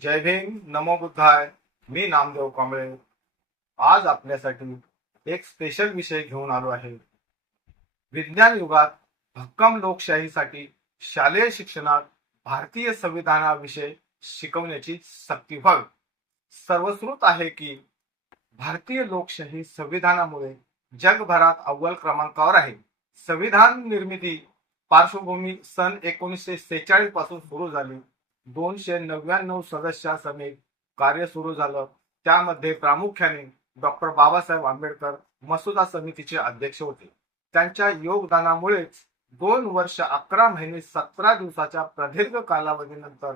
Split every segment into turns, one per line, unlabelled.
जय भीम नमो बुद्धाय. मी नामदेव कांबळे. आज आपल्यासाठी एक स्पेशल विषय घेऊन आलो आहे. विज्ञान युगात भक्कम लोकशाहीसाठी शालेय शिक्षणात भारतीय संविधानाविषयी शिकवण्याची सक्ती व्हावी. सर्वश्रुत आहे की भारतीय लोकशाही संविधानामुळे जगभरात अव्वल क्रमांकावर आहे. संविधान निर्मिती पार्श्वभूमी सन एकोणीसशे सेहेचाळीसपासून सुरू झाली. दोनशे नव्याण्णव सदस्यासमेत कार्य सुरू झालं. त्यामध्ये प्रामुख्याने डॉक्टर बाबासाहेब आंबेडकर मसुदा समितीचे अध्यक्ष होते. त्यांच्या योगदानामुळेच दोन वर्ष अकरा महिने सतरा दिवसाच्या प्रदीर्घ कालावधीनंतर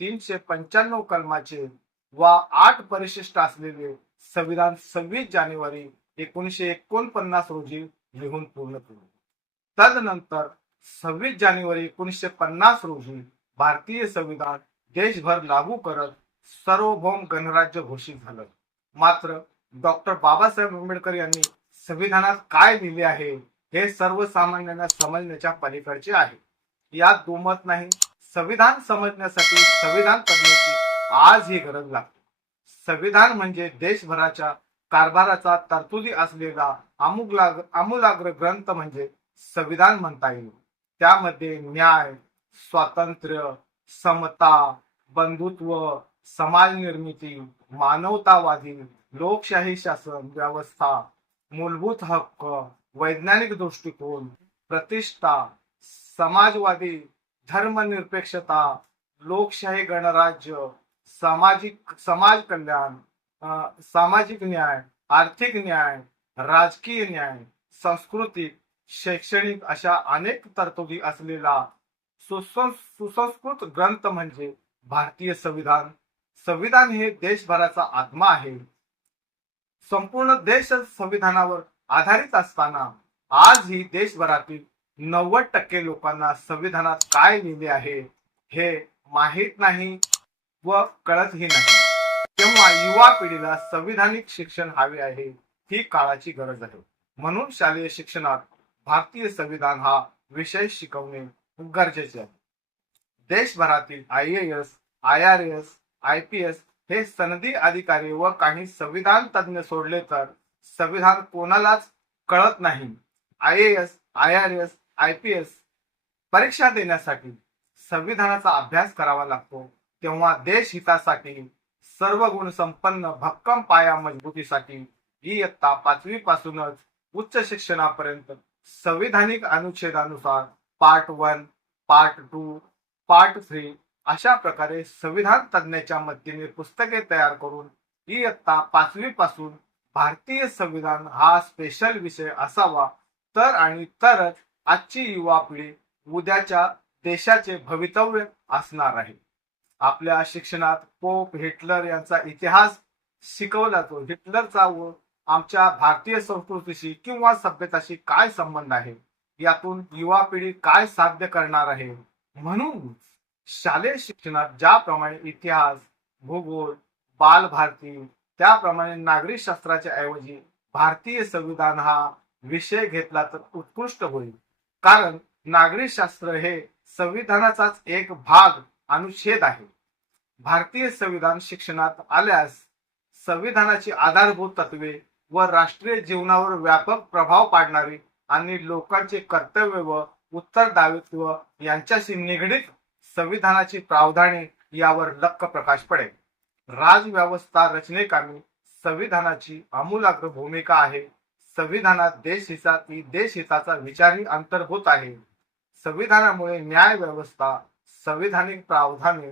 तीनशे पंच्याण्णव कलमाचे व आठ परिशिष्ट असलेले संविधान सव्वीस जानेवारी एकोणीशे एकोणपन्नास रोजी लिहून पूर्ण केले. तदनंतर सव्वीस जानेवारी एकोणीसशे पन्नास रोजी भारतीय संविधान देशभर लागू करत सार्वभौम गणराज्य घोषित झालं. मात्र डॉक्टर बाबासाहेब आंबेडकर यांनी संविधानात काय लिहिले आहे हे सर्वसामान्यांना समजण्याच्या पलीकडचे आहे. यात दुमत नाही संविधान समजण्यासाठी संविधान तज्ञाची आज ही गरज लागते. संविधान म्हणजे देशभराच्या कारभाराचा तरतुदी असलेला आमुलाग्र आमूलाग्र ग्रंथ म्हणजे संविधान म्हणता येईल. त्यामध्ये न्याय स्वातंत्र्य समता बंधुत्व समाज निर्मिती मानवतावादी लोकशाही शासन व्यवस्था मूलभूत हक्क वैज्ञानिक दृष्टिकोन प्रतिष्ठा समाजवादी धर्मनिरपेक्षता लोकशाही गणराज्य सामाजिक समाज कल्याण अं, सामाजिक न्याय आर्थिक न्याय राजकीय न्याय सांस्कृतिक शैक्षणिक अशा अनेक तरतुदी असलेला सुसंस्कृत ग्रंथ म्हणजे भारतीय संविधान. संविधान हे देशभराचा आत्मा आहे. संपूर्ण देश संविधानावर आधारित असताना आज ही देशभरातील नव्वद टक्के लोकांना संविधानात काय लिहिले आहे हे माहीत नाही व कळतही नाही. तेव्हा युवा पिढीला संविधानिक शिक्षण हवे आहे ही काळाची गरज आहे. म्हणून शालेय शिक्षणात भारतीय संविधान हा विषय शिकवणे गरजेचे आहे. देशभरातील I A S I R S I P S हे सनदी अधिकारी व काही संविधान तज्ञ सोडले तर संविधान कोणालाच कळत नाही. I A S I R S I P S परीक्षा देण्यासाठी संविधानाचा अभ्यास करावा लागतो. तेव्हा देश हितासाठी सर्व गुण संपन्न भक्कम पाया मजबूतीसाठी इयत्ता पाचवी पासूनच उच्च शिक्षणापर्यंत संविधानिक अनुच्छेदानुसार part one part two part three अशा प्रकारे संविधान तज्ज्ञाच्या मदतीने पुस्तके तयार करून इयत्ता पाचवी पासून भारतीय संविधान हा स्पेशल विषय असावा. तर आणि तरच आजची युवा पिढी उद्याच्या देशाचे भवितव्य असणार आहे. आपल्या शिक्षणात पोप हिटलर यांचा इतिहास शिकवला जातो हिटलरचा व आमच्या भारतीय संस्कृतीशी किंवा सभ्यताशी काय संबंध आहे? यातून युवा पिढी काय साध्य करणार आहे? म्हणून शालेय शिक्षणात ज्याप्रमाणे इतिहास भूगोल बालभारती त्याप्रमाणे नागरिक शास्त्राच्या ऐवजी भारतीय संविधान हा विषय घेतला तर उत्कृष्ट होईल. कारण नागरिक शास्त्र हे संविधानाचाच एक भाग अनुच्छेद आहे. भारतीय संविधान शिक्षणात आल्यास संविधानाची आधारभूत तत्वे व राष्ट्रीय जीवनावर व्यापक प्रभाव पाडणारी आणि लोकांचे कर्तव्य व उत्तरदायित्व यांच्याशी निगडीत संविधानाची प्रावधाने यावर लक्क प्रकाश पडेल. राजव्यवस्था रचनेकामी संविधानाची आमूलाग्र भूमिका आहे. संविधानात देशहिताची देशहिताचा विचारही अंतर्भूत आहे. संविधानामुळे न्याय व्यवस्था संविधानिक प्रावधाने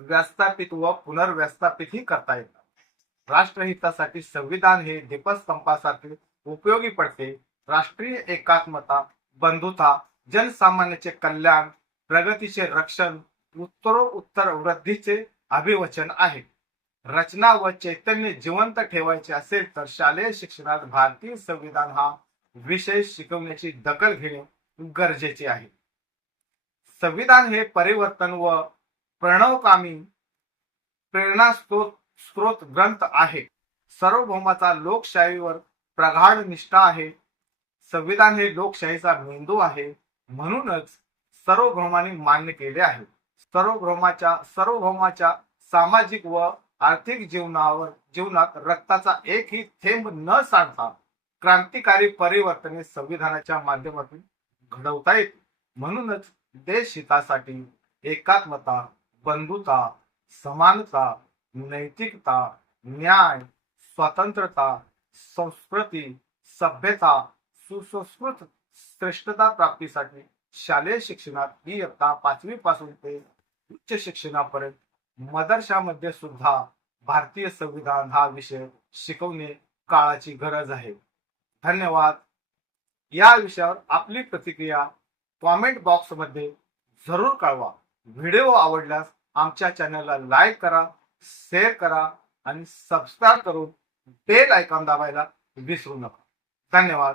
व्यवस्थापित व पुनर्व्यवस्थापितही करता येतात. राष्ट्रहितासाठी संविधान हे दीपस्तंभासारखे उपयोगी पडते. राष्ट्रीय एकात्मता बंधुता जनसामान्याचे कल्याण प्रगतीचे रक्षण उत्तरोत्तर वृद्धीचे अभिवचन आहे. रचना व चैतन्य जिवंत ठेवायचे असेल तर शालेय शिक्षणात भारतीय संविधान हा विषय शिकवण्याची दखल घेणे गरजेचे आहे. संविधान हे परिवर्तन व प्रणवकामी प्रेरणा स्रोत ग्रंथ आहे. सार्वभौमाचा लोकशाहीवर प्रगाढ निष्ठा आहे. संविधान हे लोकशाहीचा मेंदू आहे म्हणूनच सर्वभौमाने मान्य केले आहे. सर्वभौमाच्या सार्वभौमाच्या सामाजिक व आर्थिक जीवनावर जीवनात रक्ताचा एकही थेंब न सांडता क्रांतिकारी परिवर्तने संविधानाच्या माध्यमातून घडवता येते. म्हणूनच देश हितासाठी एकात्मता बंधुता समानता नैतिकता न्याय स्वतंत्रता संस्कृती सभ्यता सुसंस्कृत श्रेष्ठता प्राप्तीसाठी शालेय शिक्षणात इयत्ता पाचवी पासून ते उच्च शिक्षणापर्यंत मदरशामध्ये सुद्धा भारतीय संविधान हा विषय शिकवणे काळाची गरज आहे. धन्यवाद. या विषयावर आपली प्रतिक्रिया कॉमेंट बॉक्समध्ये जरूर कळवा. व्हिडिओ आवडल्यास आमच्या चॅनलला लाईक करा शेअर करा आणि सबस्क्राईब करून बेल आयकॉन दाबायला विसरू नका. धन्यवाद.